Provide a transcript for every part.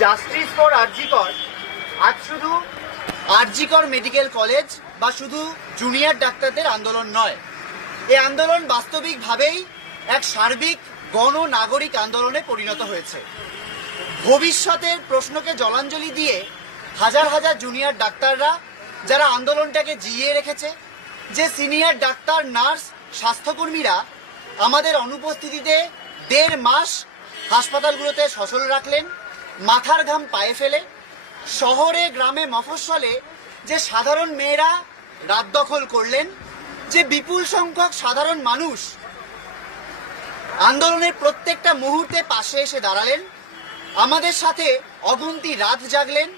Justice for RG Kar আজ শুধু RG Kar medical college বা শুধু জুনিয়র ডাক্তারদের আন্দোলন নয় এই আন্দোলন বাস্তবিকভাবেই এক সার্বিক গণ নাগরিক আন্দোলনে পরিণত হয়েছে। ভবিষ্যতের প্রশ্নকে জলাঞ্জলি দিয়ে হাজার হাজার জুনিয়র ডাক্তাররা যারা আন্দোলনটাকে জিইয়ে রেখেছে, যে সিনিয়র ডাক্তার নার্স স্বাস্থ্যকর্মীরা আমাদের অনুপস্থিতিতে দেড় মাস হাসপাতালগুলোতে সচল রাখলেন মাথার ঘাম পায়ে ফেলে, শহরে, গ্রামে মফস্বলে যে সাধারণ মেয়েরা রাত দখল করলেন, যে বিপুল সংখ্যক সাধারণ মানুষ আন্দোলনের প্রত্যেকটা মুহূর্তে পাশে এসে দাঁড়ালেন, আমাদের সাথে অগুন্তি রাত জাগলেন,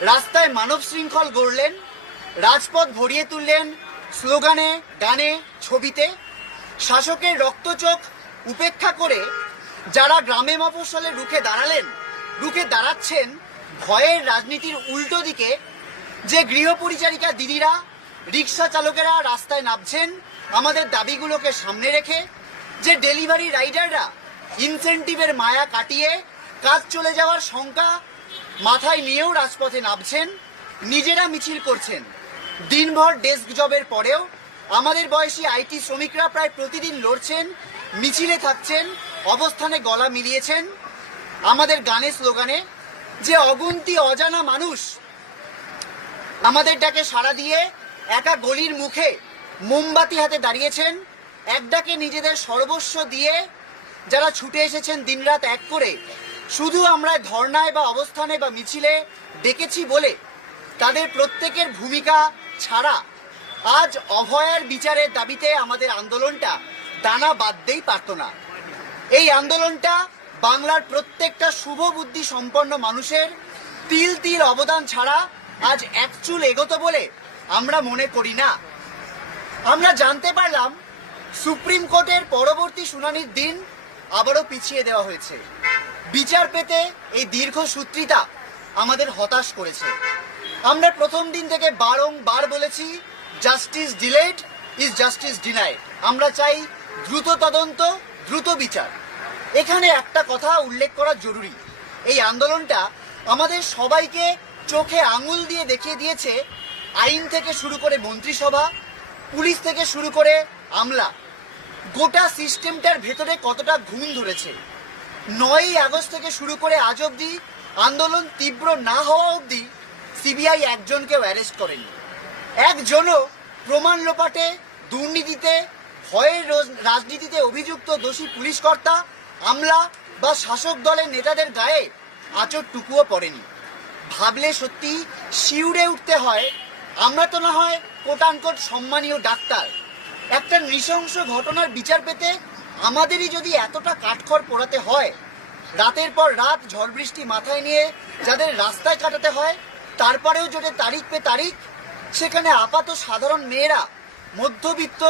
রাস্তায় মানব শৃঙ্খল গড়লেন, রাজপথ ভরিয়ে তুললেন স্লোগানে, গানে, ছবিতে। শাসকের রক্তচোখ উপেক্ষা করে যারা গ্রামে মফস্বলে রুখে দাঁড়ালেন রুখে দাঁড়াচ্ছেন ভয়ের রাজনীতির উল্টো দিকে যে গৃহপরিচারিকা দিদিরা রিক্সা চালকেরা রাস্তায় নামছেন, আমাদের দাবিগুলোকে সামনে রেখে যে ডেলিভারি রাইডাররা ইনসেন্টিভের মায়া কাটিয়ে কাজ চলে যাওয়ার শঙ্কা মাথায় নিয়েও রাজপথে নামছেন, নিজেরা মিছিল করছেন। দিনভর ডেস্ক জবের পরেও আমাদের বয়সী আইটি শ্রমিকরা প্রায় প্রতিদিন লড়ছেন, মিছিলে থাকছেন, অবস্থানে গলা মিলিয়েছেন। আমাদের গানে স্লোগানে যে অগুন্তি অজানা মানুষ আমাদের ডাকে সাড়া দিয়ে একা গলির মুখে মোমবাতি হাতে দাঁড়িয়েছেন, এক ডাকে নিজেদের সর্বস্ব দিয়ে যারা ছুটে এসেছেন দিনরাত এক করে, শুধু আমরা ধর্নায় বা অবস্থানে বা মিছিলে ডেকেছি বলে তাদের প্রত্যেকের ভূমিকা ছাড়া আজ অভয়ার বিচারের দাবিতে আমাদের আন্দোলনটা দানা বাঁধতেই পারত না। এই আন্দোলনটা বাংলার প্রত্যেকটা শুভ বুদ্ধি সম্পন্ন মানুষের তিল তিল অবদান ছাড়া আজ এক চুল এগোতো বলে আমরা মনে করি না। আমরা জানতে পারলাম সুপ্রিম কোর্টের পরবর্তী শুনানির দিন আবারও পিছিয়ে দেওয়া হয়েছে। বিচার পেতে এই দীর্ঘ সূত্রিতা আমাদের হতাশ করেছে। আমরা প্রথম দিন থেকে বারংবার বলেছি justice delayed is justice denied আমরা চাই দ্রুত তদন্ত, দ্রুত বিচার। এখানে একটা কথা উল্লেখ করা জরুরি। এই আন্দোলনটা আমাদের সবাইকে চোখে আঙুল দিয়ে দেখিয়ে দিয়েছে আইন থেকে শুরু করে মন্ত্রিসভা, পুলিশ থেকে শুরু করে আমলা। গোটা সিস্টেমটার ভেতরে কতটা ঘুম ধরেছে। নয়ই আগস্ট থেকে শুরু করে আজ অবধি আন্দোলন তীব্র না হওয়া অবধি সিবিআই একজনকেও অ্যারেস্ট করেনি। একজনও প্রমাণ লোপাটে, দুর্নীতিতে, ভয়ের রাজনীতিতে অভিযুক্ত দোষী পুলিশ কর্তা আমলা বা শাসক দলের নেতাদের গায়ে আচরটুকুও পড়েনি। ভাবলে সত্যি শিউরে উঠতে হয়, আমরা তো না হয় কোটানকোট সম্মানীয় ডাক্তার। একটা নৃশংস ঘটনার বিচার পেতে আমাদেরই যদি এতটা কাঠখড় পোড়াতে হয়, রাতের পর রাত ঝড় বৃষ্টি মাথায় নিয়ে যাদের রাস্তায় কাটাতে হয়, তারপরেও যদি তারিখ পে তারিখ, সেখানে আপাত সাধারণ মেয়েরা, মধ্যবিত্ত